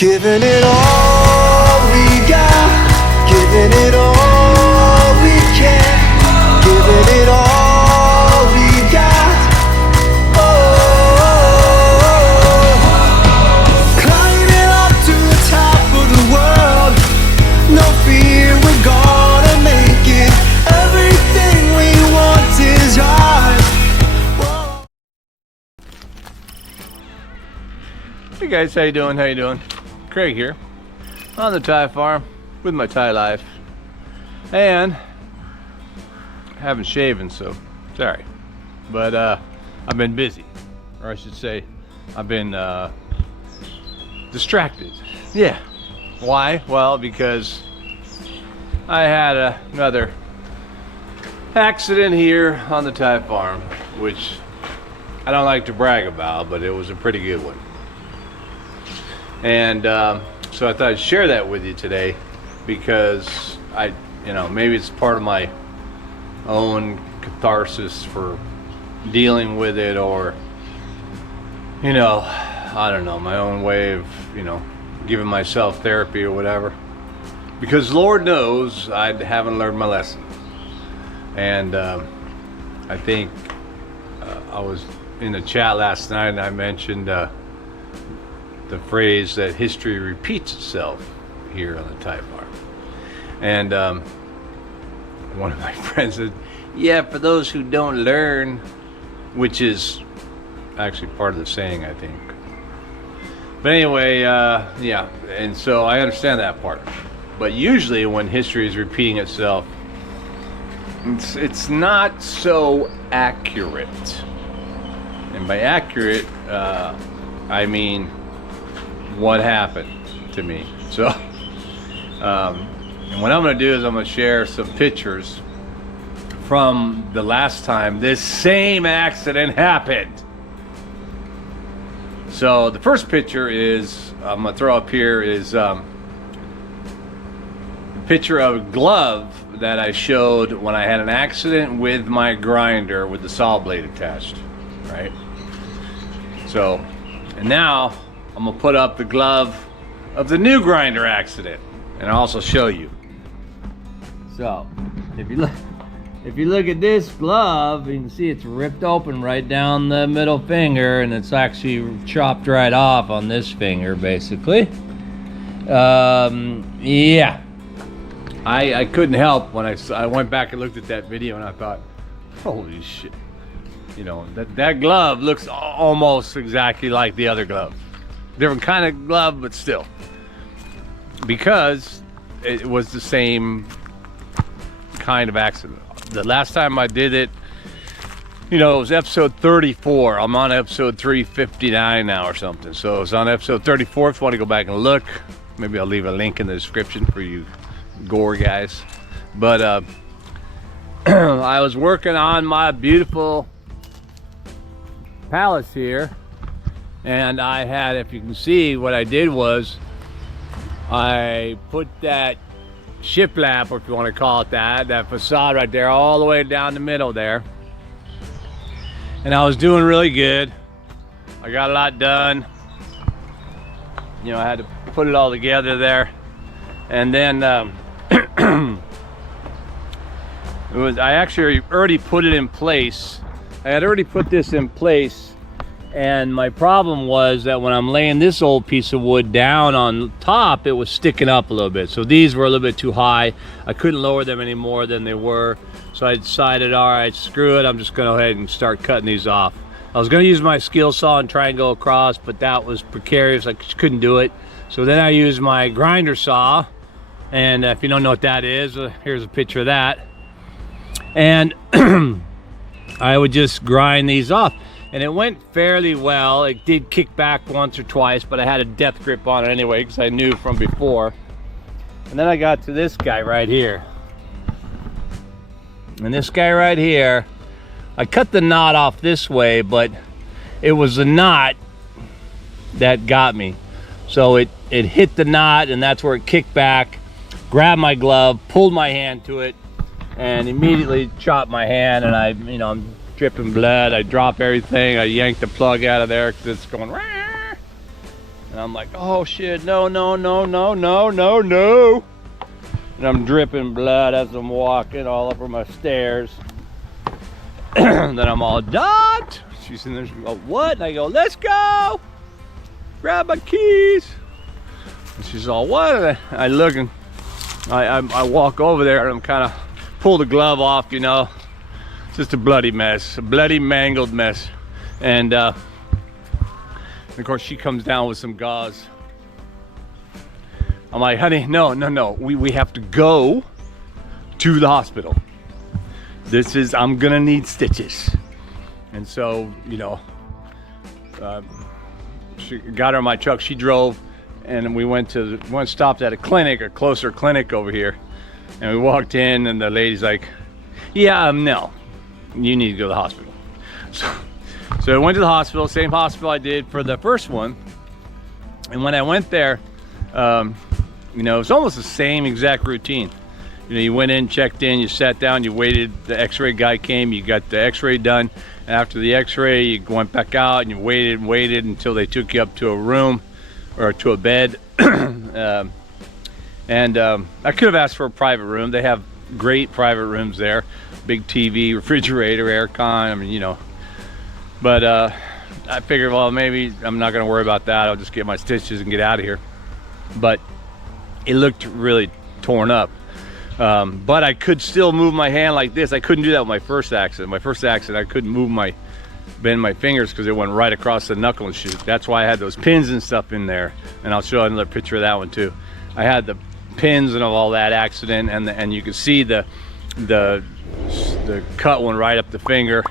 Giving it all we got, giving it all we can, giving it all we got. Oh, climbing up to the top of the world, no fear, we're gonna make it. Everything we want is ours. Whoa. Hey guys, how you doing? How you doing? Craig here on the Thai farm with my Thai life, and I haven't shaven, so sorry, but I've been busy, or I should say I've been distracted. Yeah. Why? Well, because I had another accident here on the Thai farm, which I don't like to brag about, but it was a pretty good one. And so I thought I'd share that with you today, because maybe it's part of my own catharsis for dealing with it, or I don't know, my own way of giving myself therapy or whatever, because Lord knows I haven't learned my lesson. And I think I was in the chat last night and I mentioned the phrase that history repeats itself here on the Thai farm. And one of my friends said, yeah, for those who don't learn, which is actually part of the saying, I think. But anyway, yeah, and so I understand that part. But usually when history is repeating itself, it's not so accurate. And by accurate, I mean what happened to me. So and what I'm going to do is I'm going to share some pictures from the last time this same accident happened. So the first picture is I'm going to throw up here is a picture of a glove that I showed when I had an accident with my grinder with the saw blade attached, right? So, and now I'm gonna put up the glove of the new grinder accident, and I'll also show you. So, if you look at this glove, you can see it's ripped open right down the middle finger, and it's actually chopped right off on this finger, basically. Yeah. I couldn't help when I went back and looked at that video, and I thought, holy shit. That glove looks almost exactly like the other glove. Different kind of glove, but still. Because it was the same kind of accident. The last time I did it, it was episode 34. I'm on episode 359 now or something. So it was on episode 34. If you want to go back and look, maybe I'll leave a link in the description for you gore guys. But I was working on my beautiful palace here, and I had, if you can see, what I did was I put that shiplap, or if you want to call it that facade right there all the way down the middle there, and I was doing really good. I got a lot done. I had to put it all together there, and then I actually already put it in place. I had already put this in place, and my problem was that when I'm laying this old piece of wood down on top, it was sticking up a little bit. So these were a little bit too high. I couldn't lower them any more than they were. So I decided, all right, screw it. I'm just going to go ahead and start cutting these off. I was going to use my skill saw and try and go across, but that was precarious. I just couldn't do it. So then I used my grinder saw. And if you don't know what that is, here's a picture of that. And I would just grind these off, and it went fairly well. It did kick back once or twice, but I had a death grip on it anyway, because I knew from before. And then I got to this guy right here, and this guy right here, I cut the knot off this way, but it was the knot that got me. So it hit the knot, and that's where it kicked back, grabbed my glove, pulled my hand to it, and immediately chopped my hand, and I'm dripping blood. I drop everything. I yanked the plug out of there because it's going, And I'm like, oh shit, no, no, no, no, no, no, no. And I'm dripping blood as I'm walking all over my stairs. Then I'm all, Dot! She's in there, she goes, what? And I go, let's go! Grab my keys. And she's all, what? And I look and I walk over there and I'm kind of pull the glove off, you know. It's just a bloody mess, a bloody mangled mess. And of course she comes down with some gauze. I'm like, honey, no, no, no, we have to go to the hospital. I'm gonna need stitches. And so, you know, she got her in my truck, she drove, and we stopped at a clinic, a closer clinic over here. And we walked in and the lady's like, yeah, no, you need to go to the hospital. So I went to the hospital, same hospital I did for the first one. And when I went there, you know, it's almost the same exact routine. You know, you went in, checked in, you sat down, you waited, the x-ray guy came, you got the x-ray done. And after the x-ray, you went back out and you waited and waited until they took you up to a room or to a bed. I could have asked for a private room. They have great private rooms there. Big TV, refrigerator, aircon, I mean, you know. But I figured, well, maybe I'm not gonna worry about that. I'll just get my stitches and get out of here. But it looked really torn up. But I could still move my hand like this. I couldn't do that with my first accident. My first accident, I couldn't bend my fingers because it went right across the knuckle and shoot. That's why I had those pins and stuff in there. And I'll show another picture of that one too. I had the pins and all that accident, and you could see the cut one right up the finger.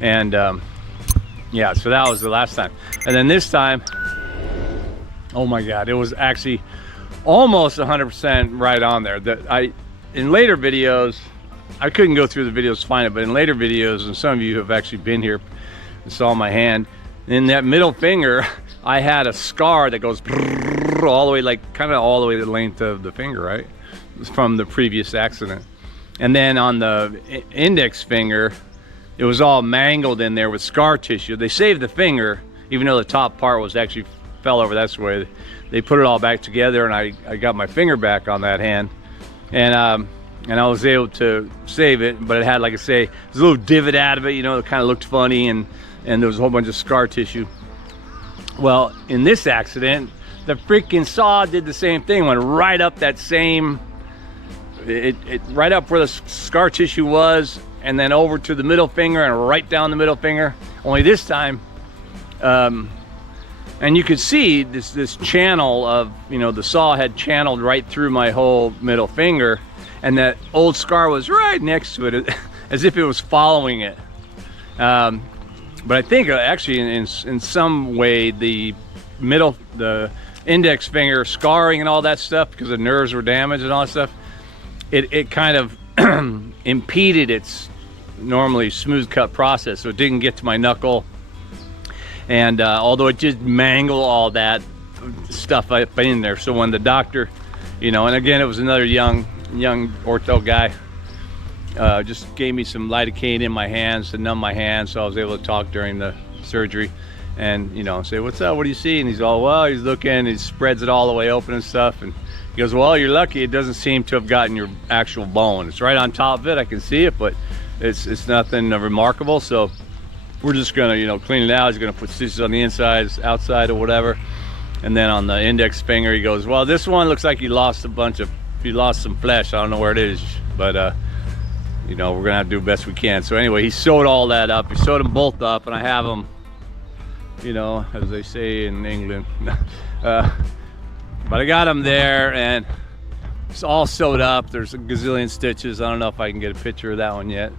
And yeah, so that was the last time. And then this time, oh my God, it was actually almost 100% right on there. In later videos, I couldn't go through the videos to find it, but in later videos, and some of you have actually been here and saw my hand, in that middle finger, I had a scar that goes all the way, like kind of all the way to the length of the finger, right? From the previous accident. And then on the index finger, it was all mangled in there with scar tissue. They saved the finger, even though the top part was actually fell over. That's the way they put it all back together, and I got my finger back on that hand. And I was able to save it, but it had, like I say, there's a little divot out of it, you know, it kind of looked funny, and there was a whole bunch of scar tissue. Well, in this accident, the freaking saw did the same thing, went right up that same, right up where the scar tissue was, and then over to the middle finger and right down the middle finger. Only this time, and you could see this channel of, you know, the saw had channeled right through my whole middle finger, and that old scar was right next to it, as if it was following it. But I think actually in some way the index finger scarring and all that stuff, because the nerves were damaged and all that stuff, it kind of impeded its normally smooth cut process, so it didn't get to my knuckle. And although it just mangled all that stuff up in there, so when the doctor, you know, and again, it was another young ortho guy, just gave me some lidocaine in my hands to numb my hands, so I was able to talk during the surgery, and, you know, say, what's up, what do you see? And he's all, well, he's looking, he spreads it all the way open and stuff, and he goes, well, you're lucky it doesn't seem to have gotten your actual bone. It's right on top of it, I can see it, but it's nothing remarkable. So we're just gonna, you know, clean it out. He's gonna put stitches on the insides, outside, or whatever. And then on the index finger, he goes, well, this one looks like you lost some flesh. I don't know where it is, but you know, we're gonna have to do the best we can. So anyway, he sewed all that up. He sewed them both up, and I have them, you know, as they say in England. But I got them there, and it's all sewed up. There's a gazillion stitches. I don't know if I can get a picture of that one yet.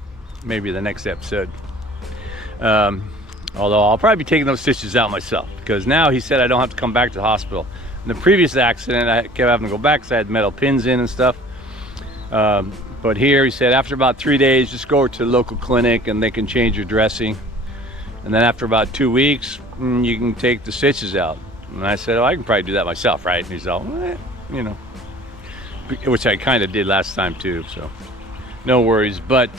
Maybe the next episode. Although I'll probably be taking those stitches out myself, because now he said I don't have to come back to the hospital. In the previous accident, I kept having to go back because I had metal pins in and stuff. But here he said after about 3 days, just go over to the local clinic and they can change your dressing. And then after about 2 weeks, you can take the stitches out. And I said, oh, I can probably do that myself, right? And he's all, you know, which I kind of did last time too, so no worries. But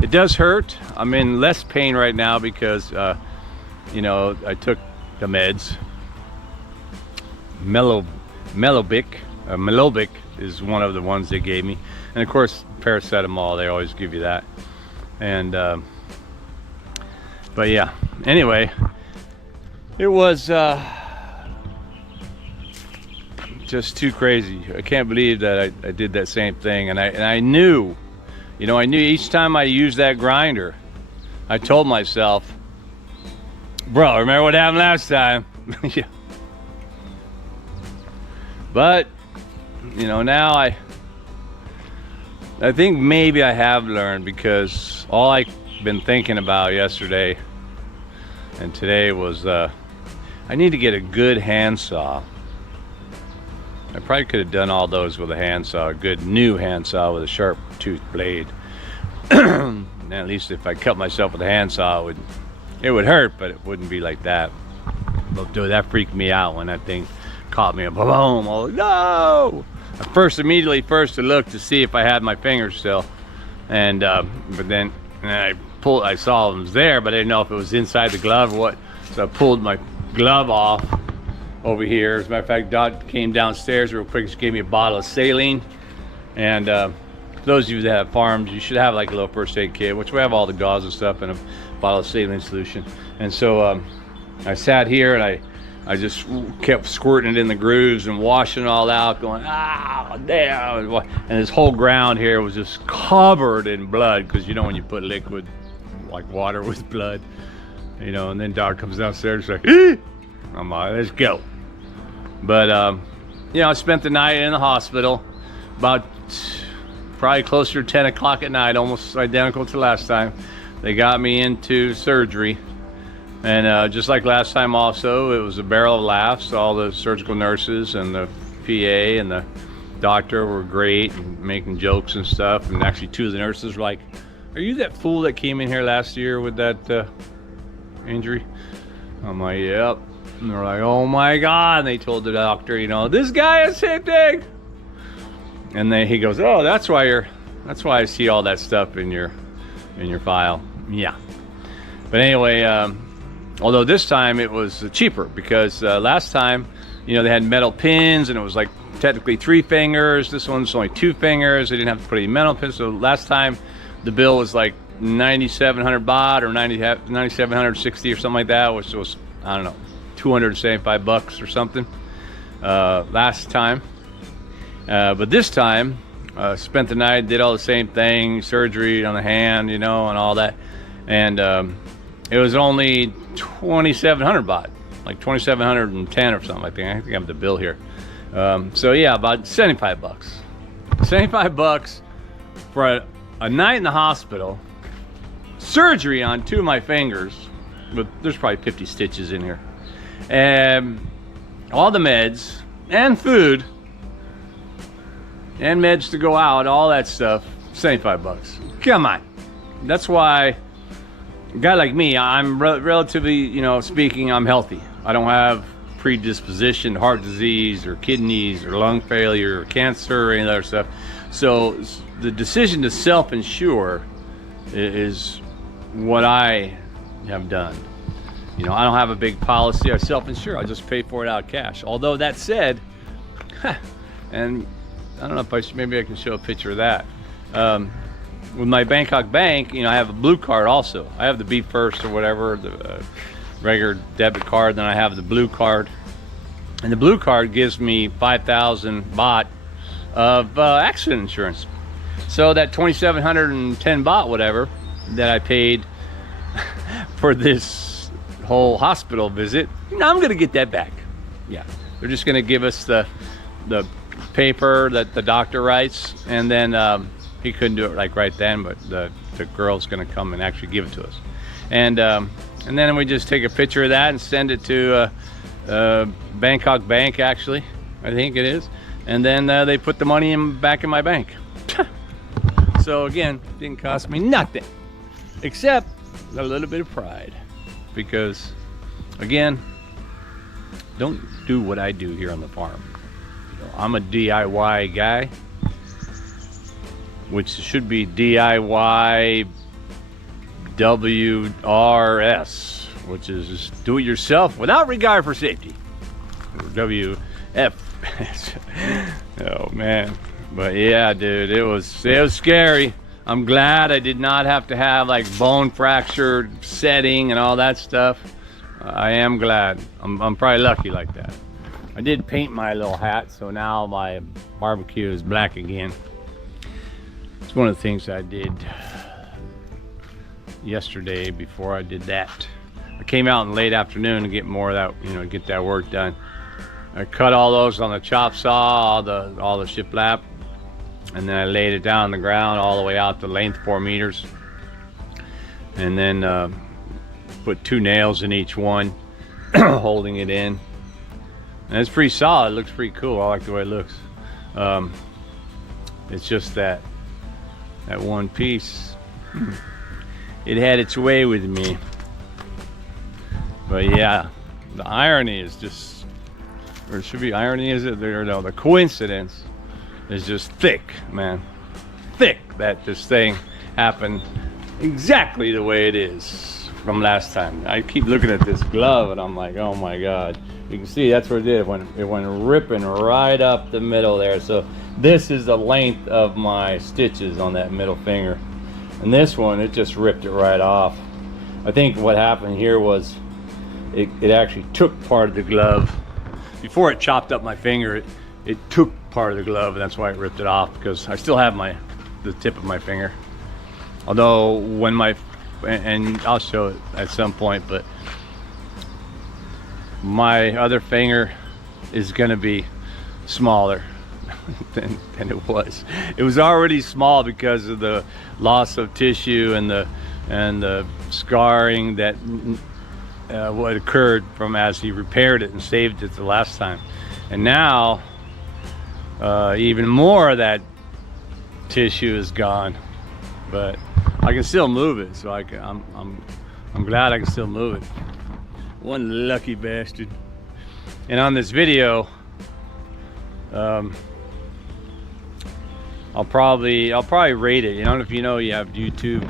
it does hurt. I'm in less pain right now because, you know, I took the meds. Melobic is one of the ones they gave me, and of course paracetamol, they always give you that. And but yeah, anyway, it was just too crazy. I can't believe that I did that same thing, and I knew, you know, I knew each time I used that grinder, I told myself, bro, remember what happened last time? Yeah. But you know, now I think maybe I have learned, because all I've been thinking about yesterday and today was I need to get a good handsaw. I probably could have done all those with a handsaw, a good new handsaw with a sharp tooth blade. And at least if I cut myself with a handsaw, it would hurt, but it wouldn't be like that. But dude, that freaked me out when that thing caught me. Boom! Oh no! Immediately to look to see if I had my fingers still, and but then I saw them there, but I didn't know if it was inside the glove or what. So I pulled my glove off over here. As a matter of fact, Dot came downstairs real quick, just gave me a bottle of saline. And those of you that have farms, you should have like a little first aid kit, which we have all the gauze and stuff, and a bottle of saline solution. And so I sat here and I just kept squirting it in the grooves and washing it all out, going, ah, damn. And this whole ground here was just covered in blood, because you know when you put liquid like water with blood, you know. And then Doc comes downstairs like, eh! I'm like, let's go. But you know, I spent the night in the hospital, about probably closer to 10 o'clock at night, almost identical to last time. They got me into surgery. And just like last time also, it was a barrel of laughs. All the surgical nurses and the PA and the doctor were great and making jokes and stuff. And actually 2 of the nurses were like, are you that fool that came in here last year with that injury? I'm like, yep. And they're like, oh my God. And they told the doctor, you know, this guy has same thing. And then he goes, oh, that's why I see all that stuff in your file. Yeah. But anyway, although this time it was cheaper, because last time, you know, they had metal pins and it was like technically 3 fingers. This one's only 2 fingers. They didn't have to put any metal pins. So last time the bill was like 9,700 baht or 9,760 or something like that, which was, I don't know, 275 bucks or something last time. But this time, spent the night, did all the same thing, surgery on the hand, you know, and all that. And it was only 2,700 baht, like 2,710 or something like that. I think I have the bill here. So yeah, about 75 bucks. 75 bucks for a night in the hospital, surgery on 2 of my fingers, but there's probably 50 stitches in here, and all the meds and food and meds to go out, all that stuff, 75 bucks. Come on. That's why a guy like me, I'm relatively, you know, speaking, I'm healthy. I don't have predisposition to heart disease or kidneys or lung failure or cancer or any other stuff. So the decision to self-insure is what I have done. You know, I don't have a big policy. I self-insure. I just pay for it out of cash. Although that said, and I don't know if maybe I can show a picture of that. With my Bangkok Bank, you know, I have a blue card also. I have the Be First or whatever, the regular debit card. Then I have the blue card. And the blue card gives me 5,000 baht of accident insurance. So that 2,710 baht, whatever, that I paid for this whole hospital visit, I'm going to get that back. Yeah. They're just going to give us the paper that the doctor writes, and then he couldn't do it like right then, but the girl's going to come and actually give it to us. And then we just take a picture of that and send it to Bangkok Bank, actually, I think it is. And then they put the money back in my bank. So again, didn't cost me nothing, except a little bit of pride. Because, again, don't do what I do here on the farm. You know, I'm a DIY guy, which should be DIY WRS, which is do it yourself without regard for safety. Or Oh man, but yeah, dude, it was scary. I'm glad I did not have to have like bone fractured setting and all that stuff. I am glad. I'm probably lucky like that. I did paint my little hat, so now my barbecue is black again. It's one of the things I did yesterday before I did that. I came out in late afternoon to get more of that, you know, get that work done. I cut all those on the chop saw, all the shiplap, and then I laid it down on the ground all the way out to length 4 meters, and then put 2 nails in each one, holding it in. And it's pretty solid. It looks pretty cool. I like the way it looks. It's just that one piece, it had its way with me. But yeah, the irony is just, or it should be irony, is it? Or no, the coincidence is just thick, man. Thick that this thing happened exactly the way it is from last time. I keep looking at this glove and I'm like, oh my God. You can see that's what it did. It went ripping right up the middle there. So this is the length of my stitches on that middle finger. And this one, it just ripped it right off. I think what happened here was it actually took part of the glove. Before it chopped up my finger, it took part of the glove, and that's why it ripped it off, because I still have the tip of my finger. Although when and I'll show it at some point, but my other finger is gonna be smaller than it was. It was already small because of the loss of tissue and the scarring that what occurred from as he repaired it and saved it the last time. And now even more of that tissue is gone, but I can still move it, so I'm glad I can still move it. One lucky bastard. And on this video, I'll probably rate it. You know, if you know, you have YouTube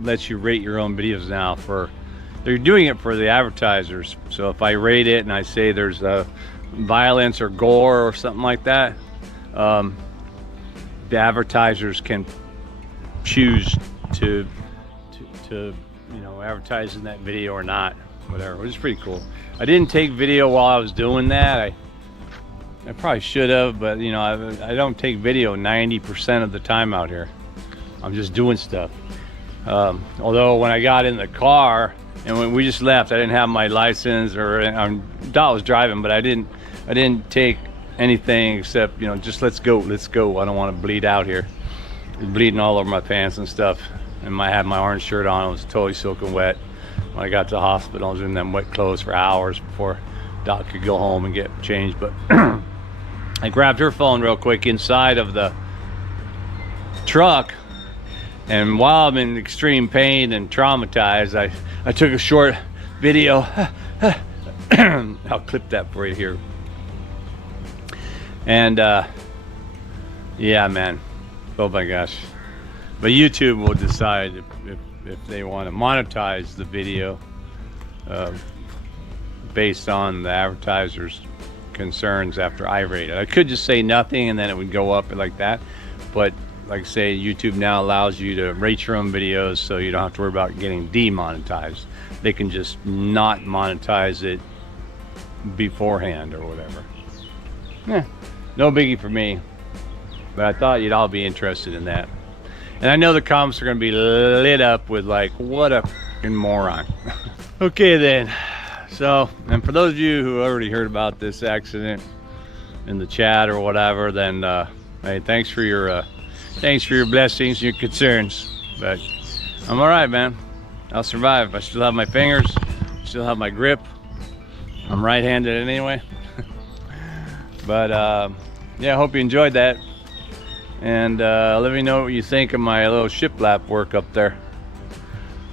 lets you rate your own videos now. They're doing it for the advertisers. So if I rate it and I say there's violence or gore or something like that, the advertisers can choose to you know, advertise in that video or not, whatever, which is pretty cool. I didn't take video while I was doing that. I probably should have, but you know, I don't take video 90% of the time out here. I'm just doing stuff. Although when I got in the car and when we just left, I didn't have my license, or I was driving, but I didn't take anything except, you know, just let's go. I don't want to bleed out here. It was bleeding all over my pants and stuff. And I had my orange shirt on. It was totally soaking wet. When I got to the hospital, I was in them wet clothes for hours before Doc could go home and get changed. But I grabbed her phone real quick inside of the truck, and while I'm in extreme pain and traumatized, I took a short video. I'll clip that for you here. And yeah, man, oh my gosh. But YouTube will decide if they want to monetize the video based on the advertiser's concerns after I rate it. I could just say nothing and then it would go up like that. But like I say, YouTube now allows you to rate your own videos, so you don't have to worry about getting demonetized. They can just not monetize it beforehand or whatever. Yeah, no biggie for me. But I thought you'd all be interested in that. And I know the comments are going to be lit up with like, what a f***ing moron. Okay then. So, and for those of you who already heard about this accident in the chat or whatever, then hey, thanks for your blessings and your concerns. But I'm all right, man. I'll survive. I still have my fingers, still have my grip. I'm right-handed anyway. But yeah, I hope you enjoyed that. And let me know what you think of my little shiplap work up there.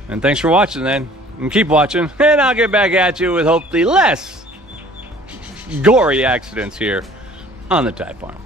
And thanks for watching then. And keep watching. And I'll get back at you with hopefully less gory accidents here on the Type Farm.